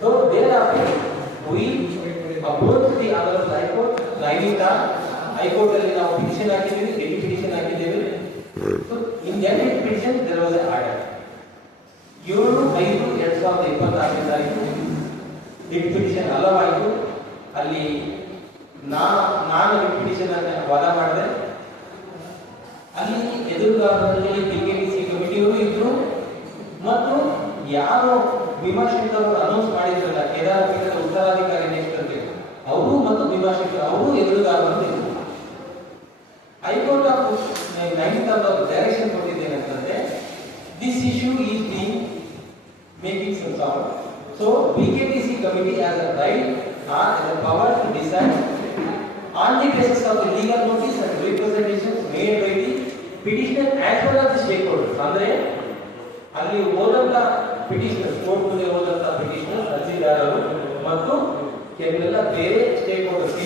So thereafter we approach the other High Court, Nainital High Court ಅಲ್ಲಿ ನಾವು petition ಹಾಕಿದ್ದೀವಿ, Delhi petition ಹಾಕಿದ್ದೀವಿ. So in that petition there was an order. 7/5/2024 ತಾರೀಕು Delhi petition hello ಆಯಿತು. ಅಲ್ಲಿ ನಾನು ಪಿಟಿಷನ್ ಅನ್ನು ವಾದ ಮಾಡಿದೆ. ಅಲ್ಲಿ ಎದುರುಗಾರರಲ್ಲಿ ಕೆಕೆಟಿಸಿ ಕಮಿಟಿಯವರು ಇದ್ರು ಮತ್ತು ಯಾರು ವಿಮರ್ಶಕರು ಅನೌನ್ಸ್ ಮಾಡಿದ್ರಲ್ಲ ಕೇದಾರ ಪೀಠದ ಉತ್ತರಾಧಿಕಾರಿ ನೆಕ್ಸ್ಟ್ ಅಂತ ಅವರು ಮತ್ತು ವಿಮರ್ಶಕರು ಅವರು ಎದುರುಗಾರರು ಇದ್ರು. ಹೈಕೋರ್ಟ್ ಆಫ್ 9th ಡೈರೆಕ್ಷನ್ ಕೊಟ್ಟಿದ್ದೇನೆ ಅಂತಂದ್ರೆ this issue is being making some sound. So BKTC committee has a right or the power to decide on the basis of the legal notice and representations made by the petitioner as well as the stakeholders. ಅಂದ್ರೆ ಅಲ್ಲಿ ಓದಂತ petitioners, court ಮುಂದೆ ಓದಂತ petitioners, ಅರ್ಜಿದಾರರು ಮತ್ತು ಕೆಲವೆಲ್ಲ ಬೇರೆ stake holders